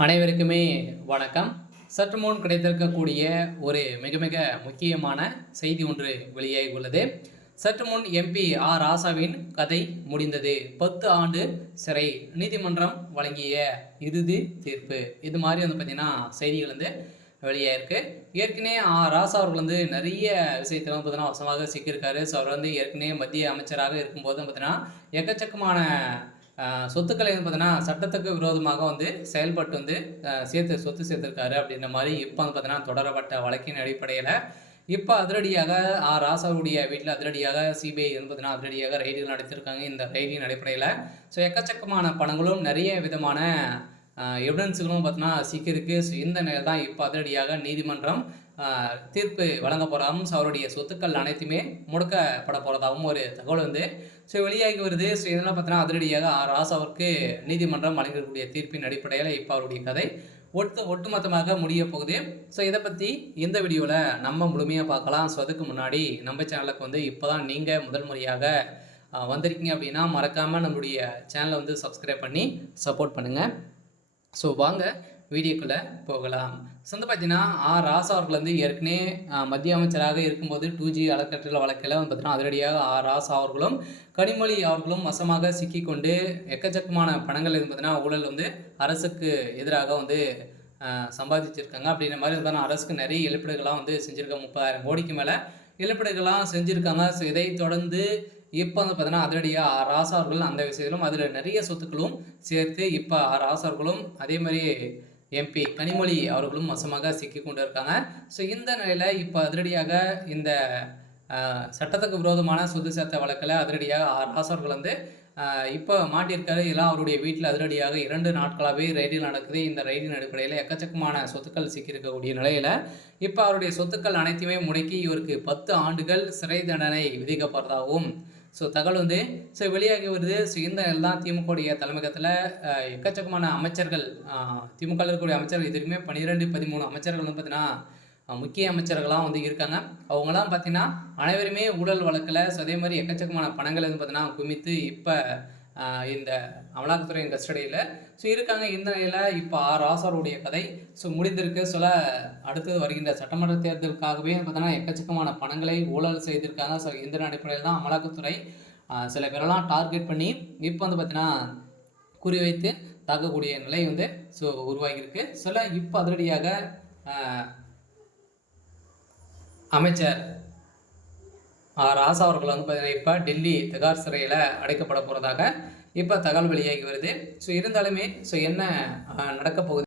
அனைவருக்குமே வணக்கம். சற்று முன் கிடைத்திருக்கக்கூடிய ஒரு மிக மிக முக்கியமான செய்தி ஒன்று வெளியாகி உள்ளது. சற்று முன் எம்பி ஆர் ராசாவின் கதை முடிந்தது, 10 ஆண்டு சிறை, நீதிமன்றம் வழங்கிய இறுதி தீர்ப்பு. இது மாதிரி பார்த்தீங்கன்னா செய்திகள் வெளியாயிருக்கு. ஏற்கனவே ராசா அவர்கள் நிறைய விஷயத்தில் பார்த்தீங்கன்னா வசமாக சிக்கியிருக்காரு. ஸோ அவர் ஏற்கனவே மத்திய அமைச்சராக இருக்கும்போது பார்த்தீங்கன்னா எக்கச்சக்கமான சொத்துக்களை பார்த்தீங்கன்னா சட்டத்துக்கு விரோதமாக செயல்பட்டு சொத்து சேர்த்துருக்காரு அப்படின்ற மாதிரி இப்போ பார்த்தீங்கன்னா தொடரப்பட்ட வழக்கின் அடிப்படையில் இப்போ அதிரடியாக ராசாவுடைய வீட்டில் அதிரடியாக சிபிஐ பார்த்தீங்கன்னா அதிரடியாக ரைடுகள் நடத்தியிருக்காங்க. இந்த ரைடின் அடிப்படையில் ஸோ எக்கச்சக்கமான பணங்களும் நிறைய விதமான எவிடன்ஸுகளும் பார்த்தீங்கன்னா சிக்கிருக்கு. ஸோ இந்த நிலையில் தான் இப்போ அதிரடியாக நீதிமன்றம் தீர்ப்பு வழங்க போகிறதாகவும் ஸோ அவருடைய சொத்துக்கள் அனைத்துமே முடக்கப்பட போகிறதாகவும் ஒரு தகவல் ஸோ வெளியாகி வருது. ஸோ இதெல்லாம் பார்த்தீங்கன்னா அதிரடியாக ராசாவிற்கு நீதிமன்றம் வழங்கக்கூடிய தீர்ப்பின் அடிப்படையில் இப்போ அவருடைய கதை ஒட்டுமொத்தமாக முடிய போகுது. ஸோ இதை பற்றி இந்த வீடியோவில் நம்ம முழுமையாக பார்க்கலாம். ஸோ அதுக்கு முன்னாடி நம்ம சேனலுக்கு இப்போ தான் நீங்கள் முதல் முறையாக வந்திருக்கீங்க அப்படின்னா மறக்காமல் நம்மளுடைய சேனலை சப்ஸ்கிரைப் பண்ணி சப்போர்ட் பண்ணுங்கள். ஸோ வாங்க வீடியோக்குள்ளே போகலாம். ஸோ பார்த்தீங்கன்னா ராசா அவர்கள் ஏற்கனவே மத்திய அமைச்சராக இருக்கும்போது 2G அறக்கட்டளை வழக்கில் பார்த்தீங்கன்னா அதிரடியாக ராசா அவர்களும் கனிமொழி அவர்களும் வசமாக சிக்கிக்கொண்டு எக்கச்சக்கமான பணங்கள் பார்த்தீங்கன்னா ஊழல் அரசுக்கு எதிராக சம்பாதிச்சிருக்காங்க. அப்படின்ற மாதிரி பார்த்தீங்கன்னா அரசுக்கு நிறைய இழப்பீடுகள்லாம் செஞ்சுருக்காங்க. 30,000 கோடிக்கு மேலே இழப்பீடுகள்லாம் செஞ்சுருக்காங்க. ஸோ இதை தொடர்ந்து இப்போ பார்த்தீங்கன்னா அதிரடியாக ராசா அவர்கள் அந்த விஷயத்திலும் அதில் நிறைய சொத்துக்களும் சேர்த்து இப்போ ராசா அவர்களும் அதே மாதிரி எம்பி கனிமொழி அவர்களும் வசமாக சிக்கி கொண்டு இருக்காங்க. ஸோ இந்த நிலையில் இப்போ அதிரடியாக இந்த சட்டத்துக்கு விரோதமான சொத்து சேர்த்த வழக்கில் அதிரடியாக ராசா அவர்கள் இப்போ மாட்டியிருக்காரு. இதெல்லாம் அவருடைய வீட்டில் அதிரடியாக 2 நாட்களாகவே ரைடில் நடக்குது. இந்த ரைடின் அடிப்படையில் எக்கச்சக்கமான சொத்துக்கள் சிக்கியிருக்கக்கூடிய நிலையில் இப்போ அவருடைய சொத்துக்கள் அனைத்தையுமே முடக்கி இவருக்கு 10 ஆண்டுகள் சிறை தண்டனை விதிக்கப்படுறதாகவும் ஸோ தகவல் ஸோ வெளியாகி வருது. ஸோ இந்த எல்லாம் திமுகவுடைய தலைமையகத்தில் எக்கச்சக்கமான அமைச்சர்கள், திமுகவில் இருக்கக்கூடிய அமைச்சர்கள் இதுக்குமே 12-13 அமைச்சர்கள் பார்த்தீங்கன்னா முக்கிய அமைச்சர்கள்லாம் இருக்காங்க. அவங்களாம் பார்த்தீங்கன்னா அனைவருமே ஊழல் வழக்கில் ஸோ அதே மாதிரி எக்கச்சக்கமான பணங்கள் பார்த்தீங்கன்னா குமித்து இப்போ இந்த அமலாக்கத்துறையின் கஸ்டடியில் ஸோ இருக்காங்க. இந்த நிலையில் இப்போ ராசாவுடைய கதை ஸோ முடிந்திருக்கு. சொல்ல அடுத்தது வருகின்ற சட்டமன்ற தேர்தலுக்காகவே பார்த்தீங்கன்னா எக்கச்சக்கமான பணங்களை ஊழல் செய்திருக்காங்க. ஸோ இந்த அடிப்படையில் தான் அமலாக்கத்துறை சில பேரெல்லாம் டார்கெட் பண்ணி இப்போ பார்த்தீங்கன்னா குறிவைத்து தாக்கக்கூடிய நிலை ஸோ உருவாகியிருக்கு. சொல்ல இப்போ அதிரடியாக அமைச்சர் ராசா அவர்கள் பார்த்தீங்கன்னா இப்போ டெல்லி திகார் சிறையில் அடைக்கப்பட போகிறதாக இப்போ தகவல் வெளியாகி வருது. ஸோ இருந்தாலுமே ஸோ என்ன நடக்க போகுது